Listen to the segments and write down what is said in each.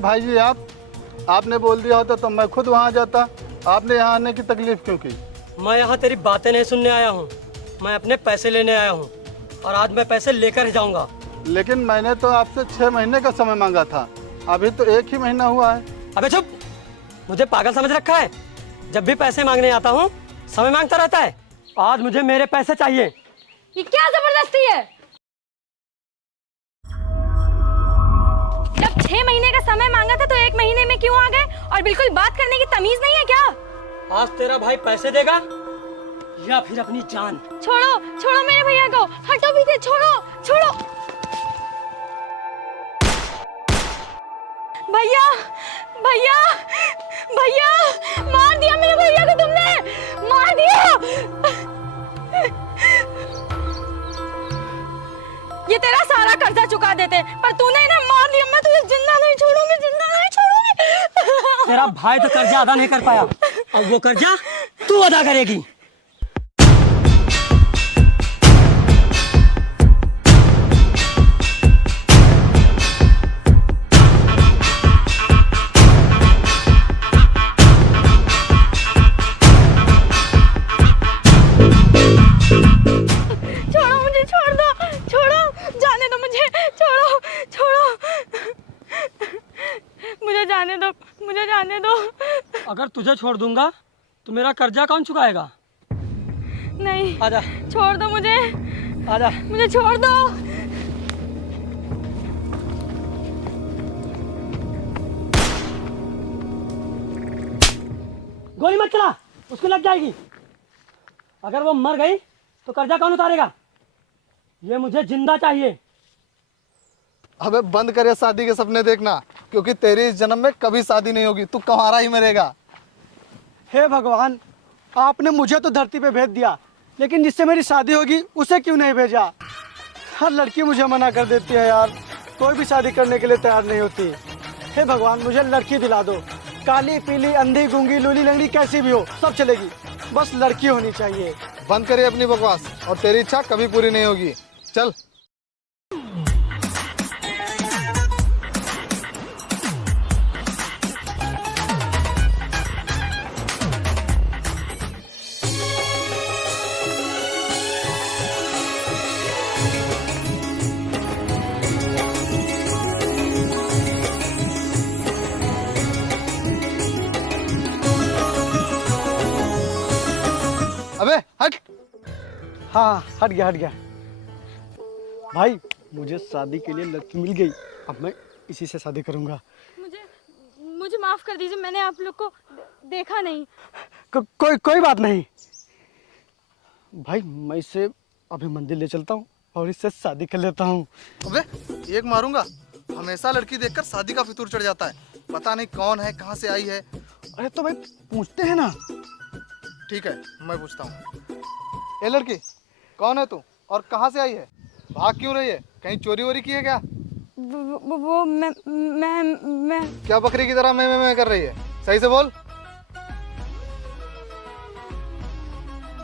भाई जी आपने बोल दिया होता तो मैं खुद वहाँ जाता। आपने यहाँ आने की तकलीफ क्यों की? मैं यहाँ तेरी बातें नहीं सुनने आया हूँ, मैं अपने पैसे लेने आया हूँ और आज मैं पैसे लेकर ही जाऊँगा। लेकिन मैंने तो आपसे 6 महीने का समय मांगा था, अभी तो 1 ही महीना हुआ है। अबे चुप, मुझे पागल समझ रखा है? जब भी पैसे मांगने आता हूँ समय मांगता रहता है। आज मुझे मेरे पैसे चाहिए। ये क्या जबरदस्ती है? जब 6 महीने का समय मांगा था तो 1 महीने में क्यों आ गए? और बिल्कुल बात करने की तमीज नहीं है क्या? आज तेरा भाई पैसे देगा या फिर अपनी जान? छोड़ो छोड़ो मेरे भैया को, हटो पीछे, छोड़ो छोड़ो। भैया भैया भैया, मार दिया मेरे भैया को तुमने, मार दिया। ये तेरा सारा कर्जा चुका देते, पर तूने इन्हें मार दिया। मैं तुझे जिंदा नहीं छोड़ूंगी, जिंदा नहीं छोड़ूंगी। तेरा भाई तो कर्जा अदा नहीं कर पाया, अब वो कर्जा तू अदा करेगी। छोड़ो मुझे, छोड़ दो, छोड़ो, जाने दो मुझे, छोड़ो छोड़ो, मुझे जाने दो, मुझे जाने दो। अगर तुझे छोड़ दूंगा तो मेरा कर्जा कौन चुकाएगा? नहीं, आजा, छोड़ दो मुझे, आजा। मुझे छोड़ दो। गोली मत चला, उसको लग जाएगी। अगर वो मर गई तो कर्जा कौन उतारेगा? ये मुझे जिंदा चाहिए। अबे बंद कर ये शादी के सपने देखना, क्योंकि तेरी इस जन्म में कभी शादी नहीं होगी, तू कंवारा ही मरेगा। हे भगवान, आपने मुझे तो धरती पे भेज दिया, लेकिन जिससे मेरी शादी होगी उसे क्यों नहीं भेजा? हर लड़की मुझे मना कर देती है यार, कोई भी शादी करने के लिए तैयार नहीं होती। हे भगवान, मुझे लड़की दिला दो, काली पीली अंधी गूंगी लूली लंगड़ी कैसी भी हो सब चलेगी, बस लड़की होनी चाहिए। बंद करिए अपनी बकवास, और तेरी इच्छा कभी पूरी नहीं होगी। चल। अबे हट। हाँ, हट गया हट गया। भाई, मुझे शादी के लिए लड़की मिल गई, अब मैं इसी से शादी करूंगा। मुझे माफ कर दीजिए, मैंने आप लोग को देखा नहीं। कोई बात नहीं भाई, मैं इसे अभी मंदिर ले चलता हूँ और इससे शादी कर लेता हूँ। अबे एक मारूंगा, हमेशा लड़की देखकर शादी का फितूर चढ़ जाता है। पता नहीं कौन है, कहाँ से आई है। अरे तो भाई पूछते हैं ना। ठीक है, मैं पूछता हूँ। ए लड़की, कौन है तू और कहाँ से आई है? भाग क्यों रही है? कहीं चोरी वोरी की है क्या? वो मैं क्या बकरी की तरह मैं कर रही है? सही से बोल।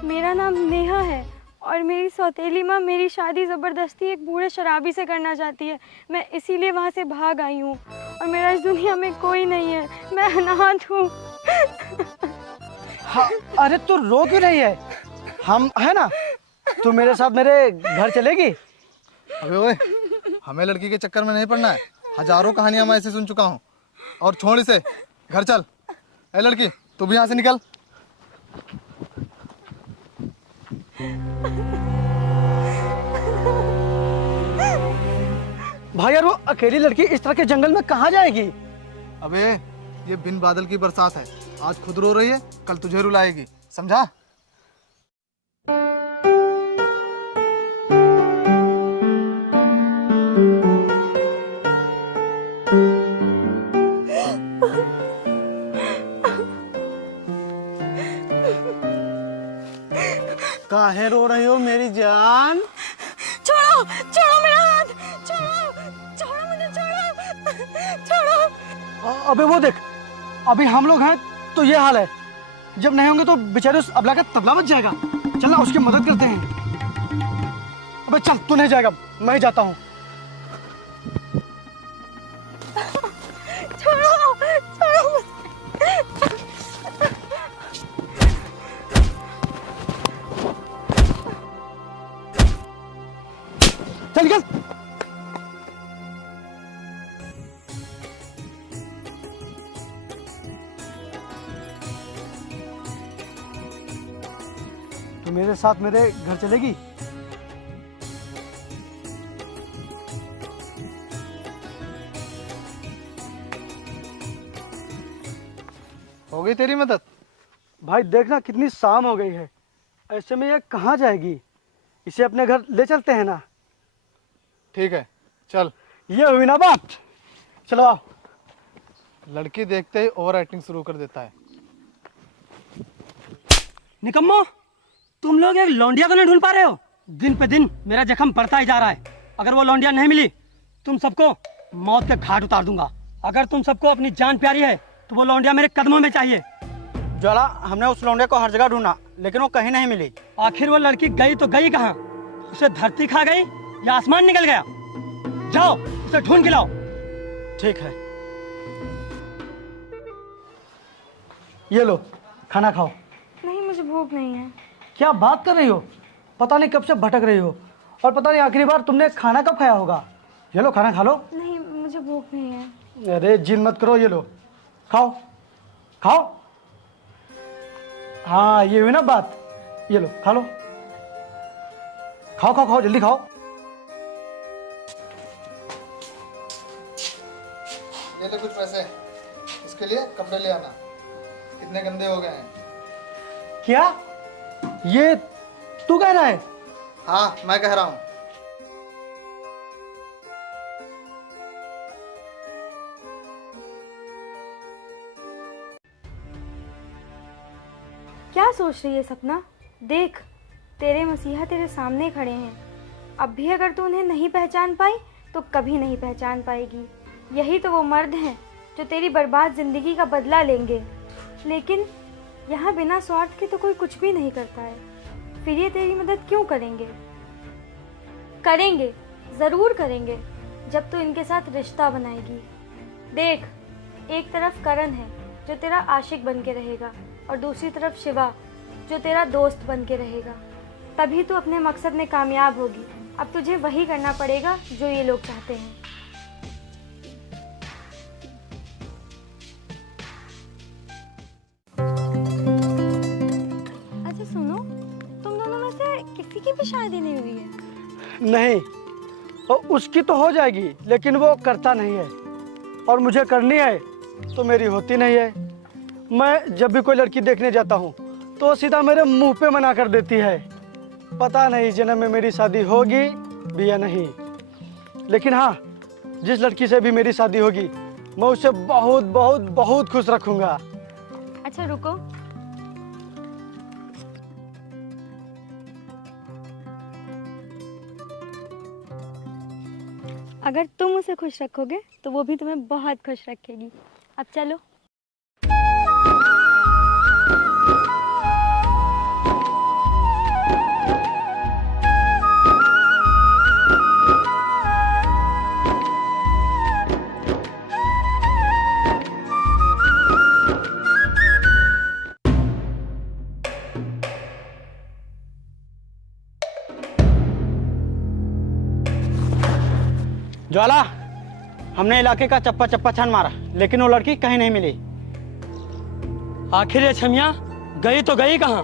मेरा नाम नेहा है और मेरी सौतेली माँ मेरी शादी ज़बरदस्ती एक बूढ़े शराबी से करना चाहती है। मैं इसीलिए वहाँ से भाग आई हूँ और मेरा इस दुनिया में कोई नहीं है, मैं अनाथ हूँ। हाँ, अरे तू रो क्यों रही है? हम है ना, तू मेरे साथ मेरे घर चलेगी? अबे ओए, हमें लड़की के चक्कर में नहीं पड़ना है। हजारों कहानियां मैं ऐसे सुन चुका हूँ। और छोड़ इसे, घर चल। ए लड़की, तू भी यहाँ से निकल। भाई यार, वो अकेली लड़की इस तरह के जंगल में कहाँ जाएगी? अबे ये बिन बादल की बरसात है, आज खुद रो रही है, कल तुझे रुलाएगी, समझा? काहे रो रही हो मेरी जान? छोड़ो छोड़ो मेरा हाथ, छोड़ो छोड़ो मुझे, छोड़ो छोड़ो। अबे वो देख, अभी हम लोग हैं तो ये हाल है, जब नहीं होंगे तो बेचारे उस अबला का तबला बच जाएगा। चलना उसकी मदद करते हैं। अबे चल, तू नहीं जाएगा, मैं ही जाता हूँ। छोड़ो चल निकल। तू मेरे साथ मेरे घर चलेगी? हो गई तेरी मदद? भाई देखना कितनी शाम हो गई है, ऐसे में ये कहाँ जाएगी? इसे अपने घर ले चलते हैं ना। ठीक है चल। ये हुई ना बात। चलो आओ। लड़की देखते ही ओवर एक्टिंग शुरू कर देता है। निकम्मो, तुम लोग एक लौंडिया को नहीं ढूंढ पा रहे हो? दिन पे दिन मेरा जख्म बढ़ता ही जा रहा है। अगर वो लौंडिया नहीं मिली, तुम सबको मौत के घाट उतार दूंगा। अगर तुम सबको अपनी जान प्यारी है तो वो लौंडिया मेरे कदमों में चाहिए। ज्वाला, हमने उस लौंडे को हर जगह ढूंढा लेकिन वो कहीं नहीं मिली। आखिर वो लड़की गई तो गई कहाँ? उसे धरती खा गई या आसमान निकल गया? जाओ उसे ढूंढ के लाओ। ठीक है। ये लो खाना खाओ। नहीं, मुझे भूख नहीं है। क्या बात कर रही हो? पता नहीं कब से भटक रही हो, और पता नहीं आखिरी बार तुमने खाना कब खाया होगा। ये लो खाना खा लो। नहीं, मुझे भूख नहीं है। अरे जिद मत करो, ये लो खाओ खाओ। हाँ ये हुई ना बात। ये लो खा लो। खाओ खाओ खाओ, जल्दी खाओ। ये ले कुछ पैसे, इसके लिए कपड़े ले आना, कितने गंदे हो गए हैं। क्या ये तू कह रहा है? हाँ मैं कह रहा हूँ। क्या सोच रही है सपना? देख, तेरे मसीहा तेरे सामने खड़े हैं। अब भी अगर तू उन्हें नहीं पहचान पाई तो कभी नहीं पहचान पाएगी। यही तो वो मर्द हैं जो तेरी बर्बाद जिंदगी का बदला लेंगे। लेकिन यहाँ बिना स्वार्थ के तो कोई कुछ भी नहीं करता है। फिर ये तेरी मदद क्यों करेंगे? करेंगे, जरूर करेंगे, जब तू इनके साथ रिश्ता बनाएगी। देख, एक तरफ करण है जो तेरा आशिक बन के रहेगा, और दूसरी तरफ शिवा जो तेरा दोस्त बन के रहेगा। तभी तू अपने मकसद में कामयाब होगी। अब तुझे वही करना पड़ेगा जो ये लोग चाहते हैं। अच्छा सुनो, तुम दोनों में से किसी की भी शादी नहीं हुई है? नहीं, और उसकी तो हो जाएगी लेकिन वो करता नहीं है, और मुझे करनी है तो मेरी होती नहीं है। मैं जब भी कोई लड़की देखने जाता हूँ तो सीधा मेरे मुंह पे मना कर देती है। पता नहीं जन्म में मेरी शादी होगी भी या नहीं, लेकिन हाँ, जिस लड़की से भी मेरी शादी होगी मैं उसे बहुत बहुत बहुत खुश रखूंगा। अच्छा रुको, अगर तुम उसे खुश रखोगे तो वो भी तुम्हें बहुत खुश रखेगी। अब चलो। ज्वाला, हमने इलाके का चप्पा चप्पा छान मारा लेकिन वो लड़की कहीं नहीं मिली। आखिर ये छमिया गई तो गई कहाँ?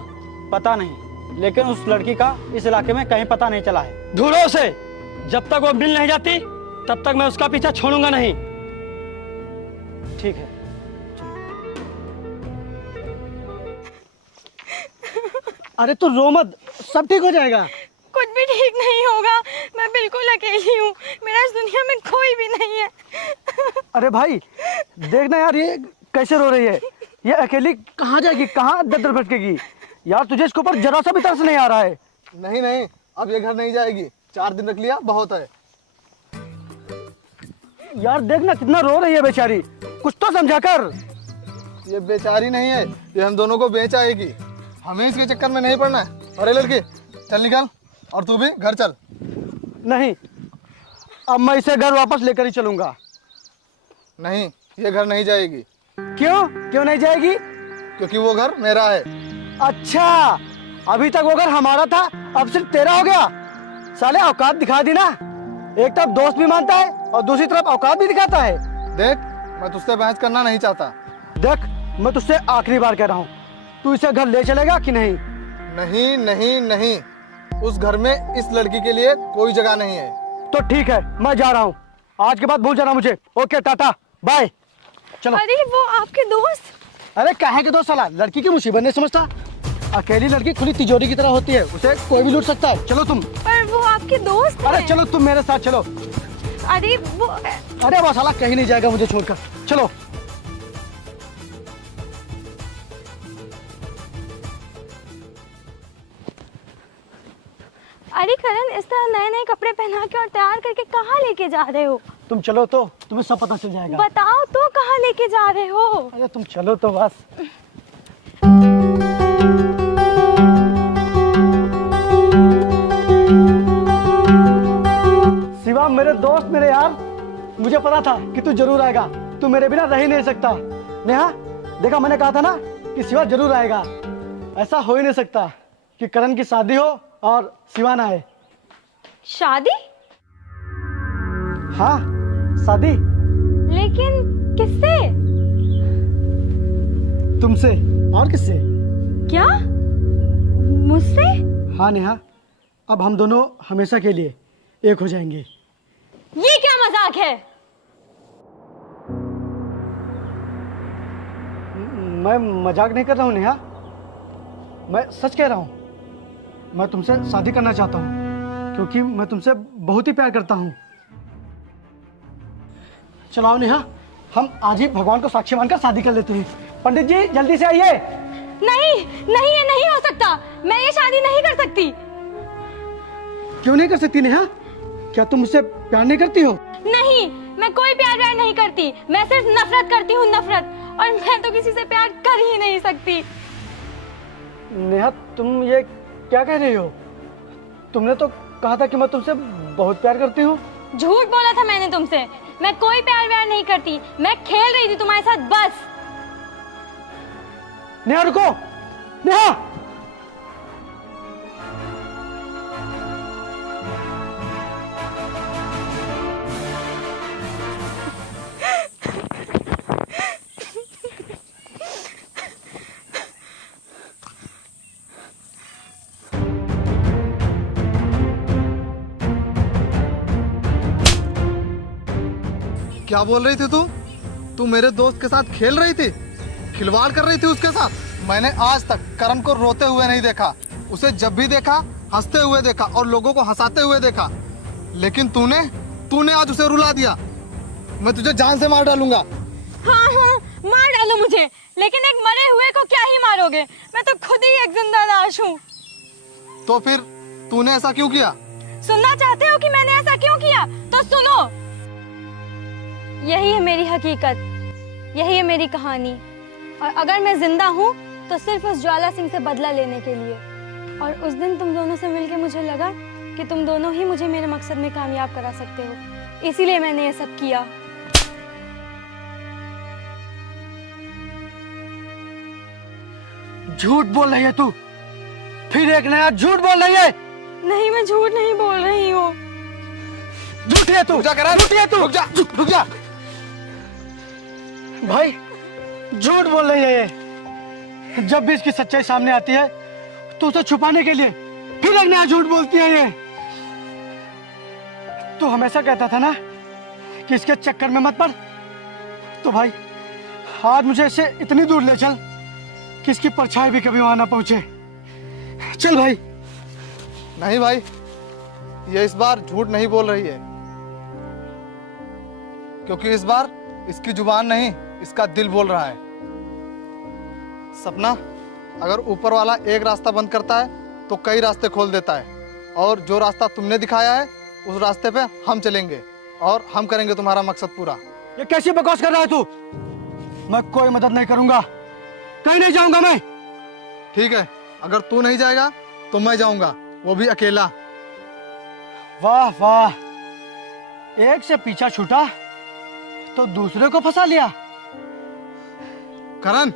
पता नहीं, लेकिन उस लड़की का इस इलाके में कहीं पता नहीं चला है। ढूंढो उसे, जब तक वो मिल नहीं जाती तब तक मैं उसका पीछा छोड़ूंगा नहीं। ठीक है। अरे तू रो मत, सब ठीक हो जाएगा। कुछ भी ठीक नहीं होगा, मैं बिल्कुल अकेली हूँ। मेरा इस दुनिया में कोई भी नहीं है। अरे भाई देखना यार, ये कैसे रो रही है। ये अकेली कहाँ जाएगी, कहाँ दर दर भटकेगी। यार तुझे इसके ऊपर जरा सा भी तरस नहीं आ रहा है? नहीं नहीं, अब ये घर नहीं जाएगी, 4 दिन रख लिया बहुत है। यार देखना कितना रो रही है बेचारी, कुछ तो समझा कर। ये बेचारी नहीं है, ये हम दोनों को बेच आएगी। हमें इसके चक्कर में नहीं पड़ना है। अरे लड़की चल निकल, और तू भी घर चल। नहीं, अब मैं इसे घर वापस लेकर ही चलूंगा। नहीं, ये घर नहीं जाएगी। क्यों क्यों नहीं जाएगी? क्योंकि वो घर मेरा है। अच्छा, अभी तक वो घर हमारा था, अब सिर्फ तेरा हो गया। साले औकात दिखा दी ना। एक तरफ दोस्त भी मानता है और दूसरी तरफ औकात भी दिखाता है। देख, मैं तुझसे बहस करना नहीं चाहता। देख, मैं तुझसे आखिरी बार कह रहा हूँ, तू इसे घर ले चलेगा कि नहीं? नहीं नहीं नहीं, उस घर में इस लड़की के लिए कोई जगह नहीं है। तो ठीक है, मैं जा रहा हूँ। आज के बाद भूल जाना मुझे। Okay, tata bye. चलो। अरे वो आपके दोस्त। अरे काहे के दोस्त साला, लड़की की मुसीबत नहीं समझता। अकेली लड़की खुली तिजोरी की तरह होती है, उसे कोई भी लूट सकता है। चलो तुम। पर वो आपके दोस्त अरे हैं। चलो तुम मेरे साथ चलो। अरे वो अरे वो साला कहीं नहीं जाएगा मुझे छोड़कर। चलो। अरे करण, इस तरह नए नए कपड़े पहना के और तैयार करके कहाँ लेके जा रहे हो? तुम चलो तो तुम्हें सब पता चल जाएगा। बताओ तो कहाँ लेके जा रहे हो? अरे तुम चलो तो बस। शिवा मेरे दोस्त, मेरे यार, मुझे पता था कि तू जरूर आएगा। तू मेरे बिना रह ही नहीं सकता। नेहा, देखा मैंने कहा था ना कि शिवा जरूर आएगा। ऐसा हो ही नहीं सकता कि करण की शादी हो और शिवा ना आए। शादी? हाँ, शादी। लेकिन किससे? तुमसे और किससे? क्या? मुझसे? हाँ नेहा, अब हम दोनों हमेशा के लिए एक हो जाएंगे। ये क्या मजाक है? मैं मजाक नहीं कर रहा हूँ नेहा, मैं सच कह रहा हूँ। मैं तुमसे शादी करना चाहता हूँ क्योंकि मैं तुमसे बहुत ही प्यार करता हूँ। चलो आओ नेहा, हम आज ही भगवान को साक्षी मानकर शादी कर लेते हैं। पंडित जी जल्दी से आइए। नहीं नहीं, ये नहीं हो सकता। मैं ये शादी नहीं कर सकती। क्यों नहीं कर सकती नेहा? क्या तुम मुझसे प्यार नहीं करती हो? नहीं, मैं कोई प्यार व्यार नहीं करती। मैं सिर्फ नफरत करती हूँ, नफरत। और मैं तो किसी से प्यार कर ही नहीं सकती। नेहा तुम ये क्या कह रही हो? तुमने तो कहा था कि मैं तुमसे बहुत प्यार करती हूँ। झूठ बोला था मैंने तुमसे। मैं कोई प्यार व्यार नहीं करती। मैं खेल रही थी तुम्हारे साथ बस। नेहा रुको, नेहा। क्या बोल रही थी तू? तू मेरे दोस्त के साथ खेल रही थी, खिलवाड़ कर रही थी उसके साथ। मैंने आज तक करण को रोते हुए नहीं देखा। उसे जब भी देखा हंसते हुए देखा और लोगों को हंसाते हुए देखा। लेकिन तूने आज उसे रुला दिया। मैं तुझे जान से मार डालूंगा। हाँ हाँ, मार डालो मुझे, लेकिन एक मरे हुए को क्या ही मारोगे? मैं तो खुद ही एक जिंदा लाश हूँ। तो फिर तूने ऐसा क्यों किया? सुनना चाहते हो कि मैंने ऐसा क्यों किया? तो सुनो। यही है मेरी हकीकत, यही है मेरी कहानी। और अगर मैं जिंदा हूँ तो सिर्फ उस ज्वाला सिंह से बदला लेने के लिए। और उस दिन तुम दोनों से मिलके मुझे लगा कि तुम दोनों ही मुझे मेरे मकसद में कामयाब करा सकते हो, इसीलिए मैंने ये सब किया। झूठ बोल रही है तू, फिर एक नया झूठ बोल रही है। नहीं, मैं झूठ नहीं बोल रही हूँ। झूठी है तू, झूठी है तू। रुक जा। भाई झूठ बोल रही है ये। जब भी इसकी सच्चाई सामने आती है तो उसे छुपाने के लिए फिर एक नया झूठ बोलती है ये। तू हमेशा कहता था ना कि इसके चक्कर में मत पड़। तो भाई आज मुझे इसे इतनी दूर ले चल कि इसकी परछाई भी कभी वहां ना पहुंचे। चल भाई। नहीं भाई, ये इस बार झूठ नहीं बोल रही है, क्योंकि इस बार इसकी जुबान नहीं, इसका दिल बोल रहा है। सपना, अगर ऊपर वाला एक रास्ता बंद करता है तो कई रास्ते खोल देता है। और जो रास्ता तुमने दिखाया है उस रास्ते पे हम चलेंगे और हम करेंगे तुम्हारा मकसद पूरा। ये कैसी बकवास कर रहा है तू? मैं कोई मदद नहीं करूंगा, कहीं नहीं जाऊंगा मैं। ठीक है, अगर तू नहीं जाएगा तो मैं जाऊंगा, वो भी अकेला। वाह वाह, एक से पीछा छूटा तो दूसरे को फंसा लिया। करण,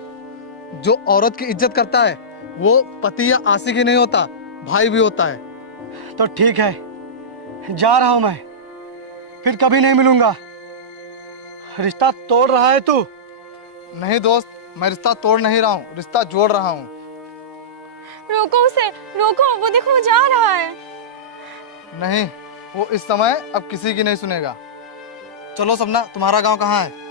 जो औरत की इज्जत करता है वो पति या आशिक ही नहीं होता, भाई भी होता है। तो ठीक है, जा रहा हूं मैं, फिर कभी नहीं मिलूंगा। रिश्ता तोड़ रहा है तू। नहीं दोस्त, मैं रिश्ता तोड़ नहीं रहा हूँ, रिश्ता जोड़ रहा हूँ। रोको उसे, रोको, वो देखो वो जा रहा है। नहीं, वो इस समय अब किसी की नहीं सुनेगा। चलो सपना, तुम्हारा गांव कहाँ है?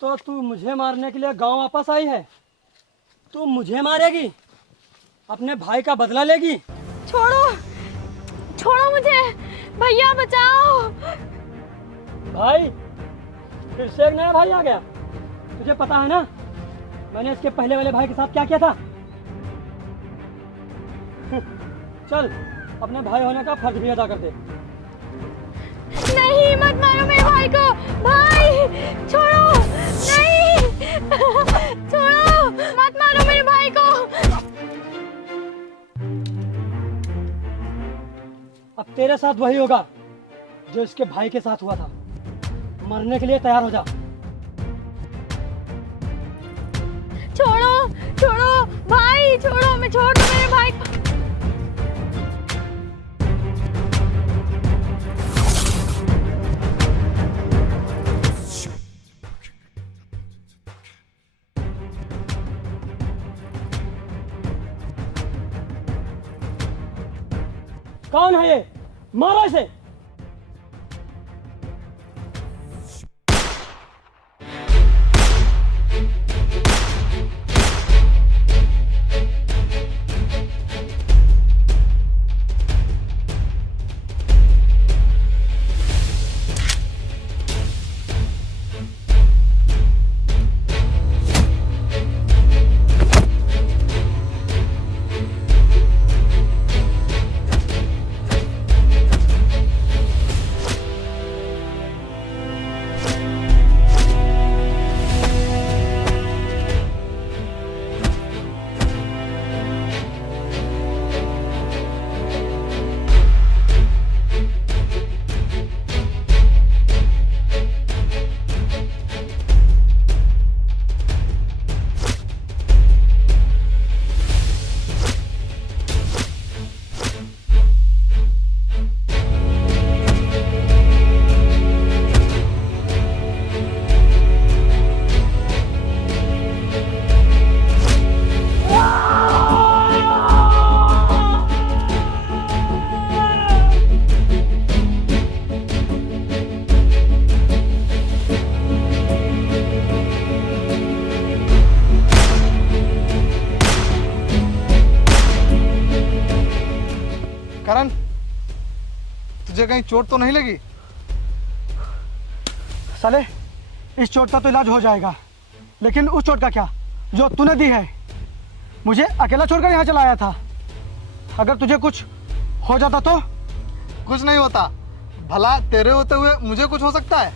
तो तू मुझे मारने के लिए गांव वापस आई है? तू मुझे मारेगी? अपने भाई का बदला लेगी? छोड़ो, छोड़ो मुझे, भैया बचाओ। भाई, फिर से एक नया भाई आ गया। तुझे पता है ना मैंने इसके पहले वाले भाई के साथ क्या किया था? चल, अपने भाई होने का फर्ज भी अदा कर दे। नहीं, मत मारो मेरे भाई को। भाई छोड़ो, नहीं छोड़ो, मत मारो मेरे भाई को। अब तेरे साथ वही होगा जो इसके भाई के साथ हुआ था। मरने के लिए तैयार हो जा। छोड़ो, छोड़ो भाई, छोड़ो, मैं छोड़ दो मेरे भाई को। कौन है ये? मारो इसे। करण, तुझे कहीं चोट तो नहीं लगी? साले, इस चोट का तो इलाज हो जाएगा, लेकिन उस चोट का क्या जो तूने दी है? मुझे अकेला छोड़कर यहाँ चला आया था। अगर तुझे कुछ हो जाता तो? कुछ नहीं होता। भला तेरे होते हुए मुझे कुछ हो सकता है?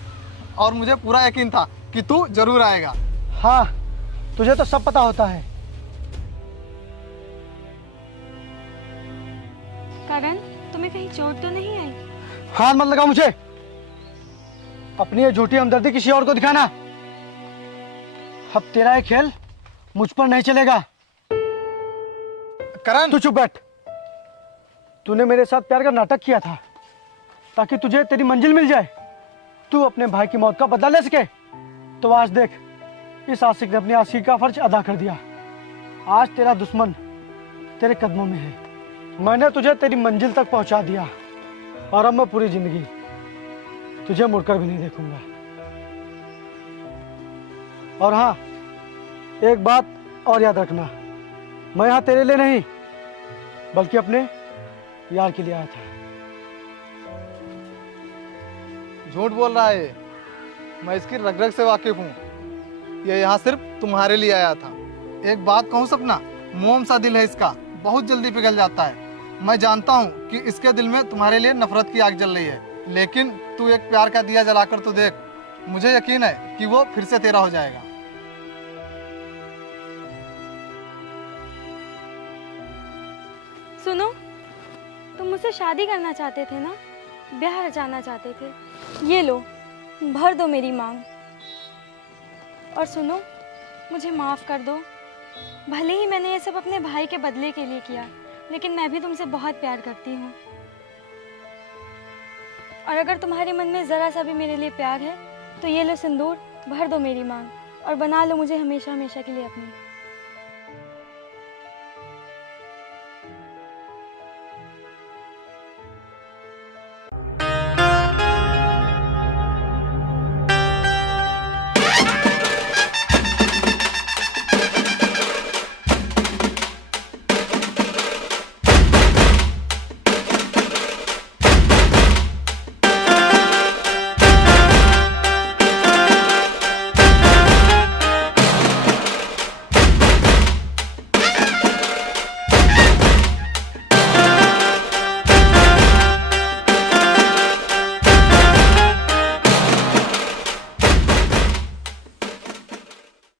और मुझे पूरा यकीन था कि तू जरूर आएगा। हाँ, तुझे तो सब पता होता है। करण, तुम्हें कहीं चोट तो नहीं आई? हाथ मत लगा मुझे। अपनी ये झूठी हमदर्दी किसी और को दिखाना। अब तेरा ये खेल मुझ पर नहीं चलेगा। करण, तू चुप बैठ। तूने मेरे साथ प्यार का नाटक किया था ताकि तुझे तेरी मंजिल मिल जाए, तू अपने भाई की मौत का बदला ले सके। तो आज देख, इस आशिक ने अपनी आशिकी का फर्ज अदा कर दिया। आज तेरा दुश्मन तेरे कदमों में है। मैंने तुझे तेरी मंजिल तक पहुंचा दिया और अब मैं पूरी जिंदगी तुझे मुड़कर भी नहीं देखूंगा। और हाँ, एक बात और याद रखना, मैं यहाँ तेरे लिए नहीं बल्कि अपने यार के लिए आया था। झूठ बोल रहा है। मैं इसकी रग रग से वाकिफ हूँ। ये यहाँ सिर्फ तुम्हारे लिए आया था। एक बात कहूँ सपना, मोम सा दिल है इसका, बहुत जल्दी पिघल जाता है। मैं जानता हूँ कि इसके दिल में तुम्हारे लिए नफरत की आग जल रही है, लेकिन तू एक प्यार का दिया जलाकर तो देख, मुझे यकीन है कि वो फिर से तेरा हो जाएगा। सुनो, तुम मुझसे शादी करना चाहते थे ना, ब्याह रचाना चाहते थे, ये लो, भर दो मेरी मांग। और सुनो, मुझे माफ़ कर दो। भले ही मैंने ये सब अपने भाई के बदले के लिए किया, लेकिन मैं भी तुमसे बहुत प्यार करती हूँ। और अगर तुम्हारे मन में ज़रा सा भी मेरे लिए प्यार है तो ये लो सिंदूर, भर दो मेरी मांग और बना लो मुझे हमेशा हमेशा के लिए अपनी।